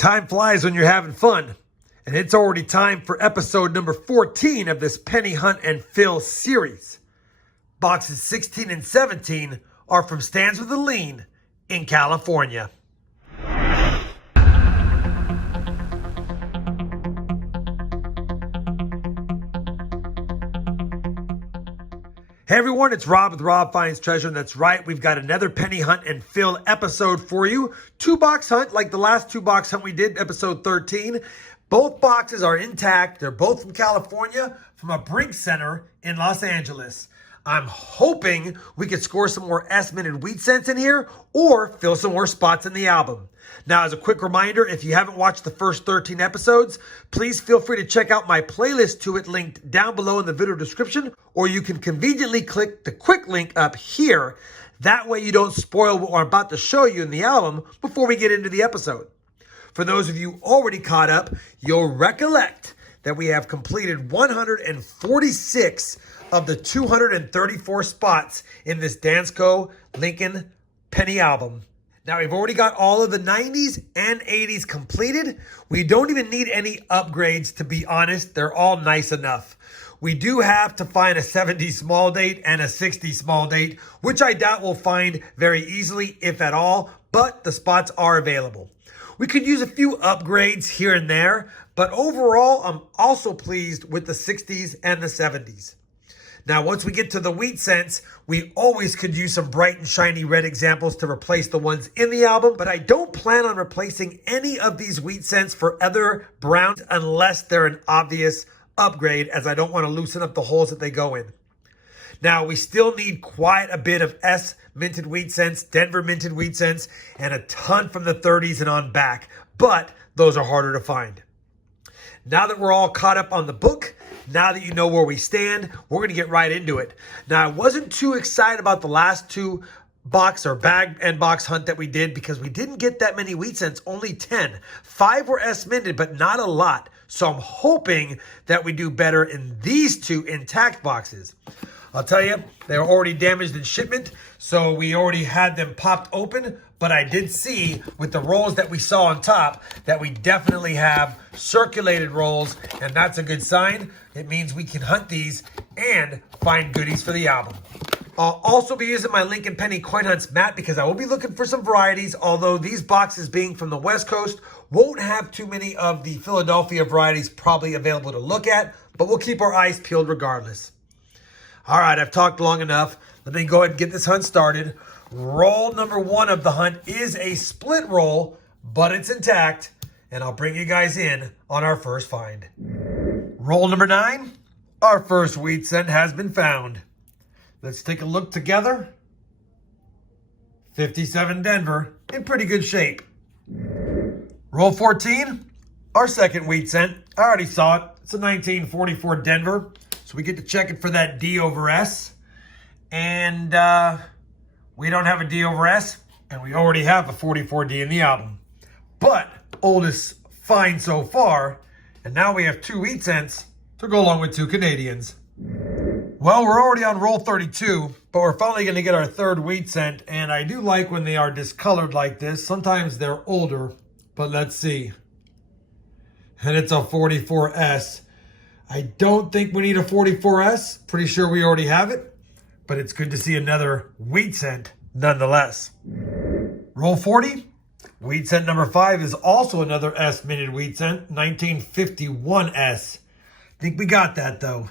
Time flies when you're having fun, and it's already time for episode number 14 of this Penny Hunt and Fill series. Boxes 16 and 17 are from Stands with a Lean in California. Hey everyone, it's Rob with RobFindsTreasure, and that's right, we've got another Penny Hunt and Fill episode for you. 2-box hunt, like the last 2-box hunt we did, episode 13. Both boxes are intact. They're both from California, from a Brink Center in Los Angeles. I'm hoping we could score some more S-minted wheat cents in here or fill some more spots in the album. Now, as a quick reminder, if you haven't watched the first 13 episodes, please feel free to check out my playlist to it linked down below in the video description, or you can conveniently click the quick link up here. That way you don't spoil what we're about to show you in the album before we get into the episode. For those of you already caught up, you'll recollect that we have completed 146 of the 234 spots in this Dansco Lincoln Penny album. Now, we've already got all of the 90s and 80s completed. We don't even need any upgrades, to be honest. They're all nice enough. We do have to find a 70 small date and a 60 small date, which I doubt we'll find very easily, if at all, but the spots are available. We could use a few upgrades here and there, but overall, I'm also pleased with the 60s and the 70s. Now, once we get to the wheat cents, we always could use some bright and shiny red examples to replace the ones in the album, but I don't plan on replacing any of these wheat cents for other browns unless they're an obvious upgrade, as I don't want to loosen up the holes that they go in. Now, we still need quite a bit of S minted wheat cents, Denver minted wheat cents, and a ton from the 30s and on back, but those are harder to find. Now that we're all caught up on the book, now that you know where we stand, we're going to get right into it. Now, I wasn't too excited about the last 2 box or bag and box hunt that we did because we didn't get that many wheat cents, only 10. 5 were S-minted, but not a lot. So I'm hoping that we do better in these 2 intact boxes. I'll tell you, they were already damaged in shipment, so we already had them popped open, but I did see with the rolls that we saw on top that we definitely have circulated rolls, and that's a good sign. It means we can hunt these and find goodies for the album. I'll also be using my Lincoln Penny Coin Hunts mat because I will be looking for some varieties, although these boxes being from the West Coast won't have too many of the Philadelphia varieties probably available to look at, but we'll keep our eyes peeled regardless. All right, I've talked long enough. Let me go ahead and get this hunt started. Roll number 1 of the hunt is a split roll, but it's intact, and I'll bring you guys in on our first find. Roll number 9, our first wheat cent has been found. Let's take a look together. 57 Denver, in pretty good shape. Roll 14, our second wheat cent. I already saw it. It's a 1944 Denver. So we get to check it for that D over S. And we don't have a D over S. And we already have a 44D in the album. But oldest find so far. And now we have 2 wheat cents to go along with 2 Canadians. Well, we're already on roll 32. But we're finally going to get our third wheat cent. And I do like when they are discolored like this. Sometimes they're older. But let's see. And it's a 44S. I don't think we need a 44S. Pretty sure we already have it. But it's good to see another wheat cent nonetheless. Roll 40. Wheat cent number 5 is also another S-minted wheat cent. 1951S. Think we got that though.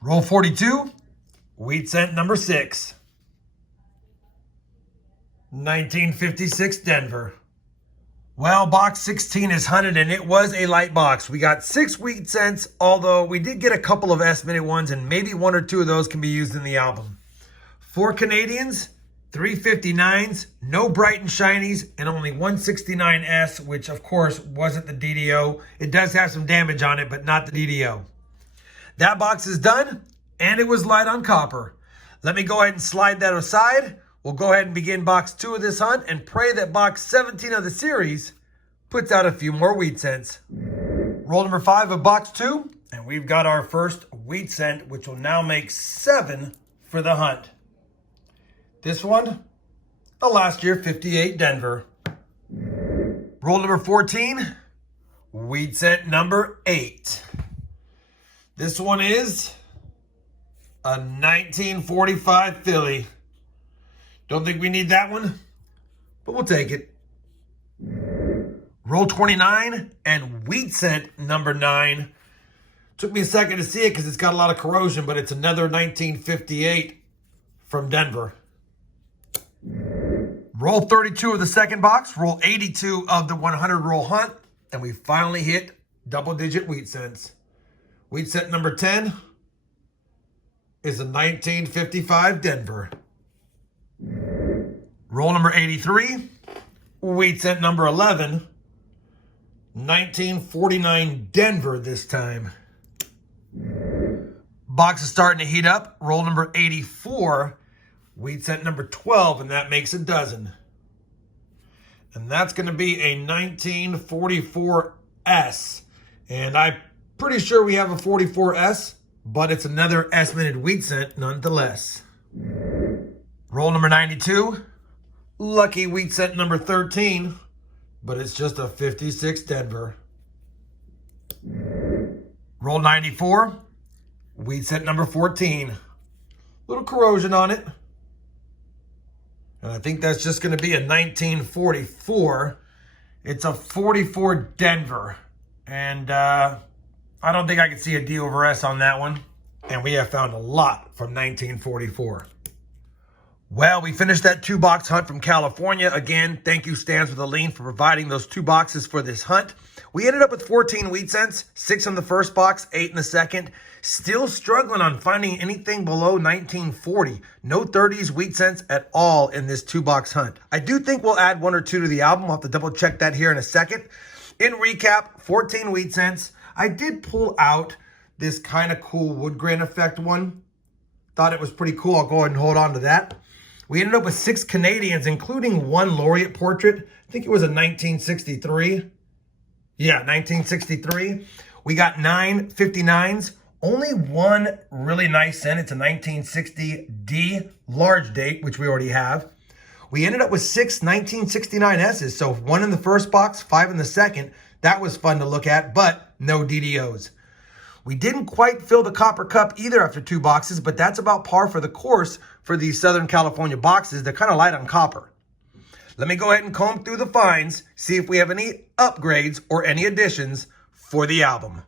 Roll 42. Wheat cent number 6. 1956 Denver. Well, box 16 is hunted, and it was a light box. We got 6 wheat cents, although we did get a couple of S-minted ones, and maybe 1 or 2 of those can be used in the album. 4 Canadians, 3 59s, no bright and shinies, and only 169S, which of course wasn't the DDO. It does have some damage on it, but not the DDO. That box is done, and it was light on copper. Let me go ahead and slide that aside. We'll go ahead and begin box 2 of this hunt and pray that box 17 of the series puts out a few more wheat cents. Roll number 5 of box 2, and we've got our first wheat cent, which will now make 7 for the hunt. This one, the last year 58 Denver. Roll number 14, wheat cent number 8. This one is a 1945 Philly. Don't think we need that one, but we'll take it. Roll 29 and wheat cent number 9. Took me a second to see it because it's got a lot of corrosion, but it's another 1958 from Denver. Roll 32 of the second box, roll 82 of the 100 roll hunt, and we finally hit double-digit wheat cents. Wheat cent number 10 is a 1955 Denver. Roll number 83, wheat cent number 11, 1949 Denver this time. Box is starting to heat up. Roll number 84, wheat cent number 12, and that makes a dozen. And that's going to be a 1944 S. And I'm pretty sure we have a 44S, but it's another S-minted wheat cent nonetheless. Roll number 92, lucky wheat cent number 13, but it's just a 56 Denver. Roll 94, wheat cent number 14. Little corrosion on it. And I think that's just going to be a 1944. It's a 44 Denver. And I don't think I can see a D over S on that one. And we have found a lot from 1944. Well, we finished that 2-box hunt from California. Again, thank you, Stans with a Lean, for providing those 2 boxes for this hunt. We ended up with 14 wheat cents, 6 in the first box, 8 in the second. Still struggling on finding anything below 1940. No 30s wheat cents at all in this 2-box hunt. I do think we'll add 1 or 2 to the album. I'll have to double check that here in a second. In recap, 14 wheat cents. I did pull out this kind of cool wood grain effect one. Thought it was pretty cool. I'll go ahead and hold on to that. We ended up with 6 Canadians, including 1 laureate portrait. I think it was a 1963. Yeah, 1963. We got 9 59s. Only 1 really nice cent. It's a 1960 D large date, which we already have. We ended up with 6 1969 S's. So 1 in the first box, 5 in the second. That was fun to look at, but no DDOs. We didn't quite fill the copper cup either after 2 boxes, but that's about par for the course for these Southern California boxes. They're kind of light on copper. Let me go ahead and comb through the finds, see if we have any upgrades or any additions for the album.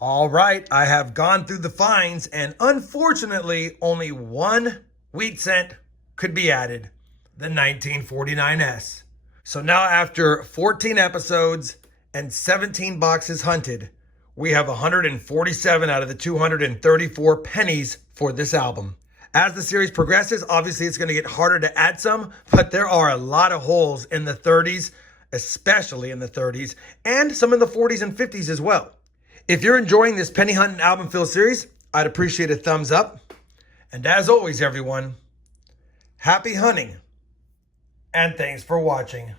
All right, I have gone through the finds, and unfortunately, only 1 wheat cent could be added, the 1949S. So now after 14 episodes and 17 boxes hunted, we have 147 out of the 234 pennies for this album. As the series progresses, obviously it's going to get harder to add some, but there are a lot of holes in the 30s, especially in the 30s, and some in the 40s and 50s as well. If you're enjoying this Penny Hunt and Album Fill series, I'd appreciate a thumbs up. And as always, everyone, happy hunting, and thanks for watching.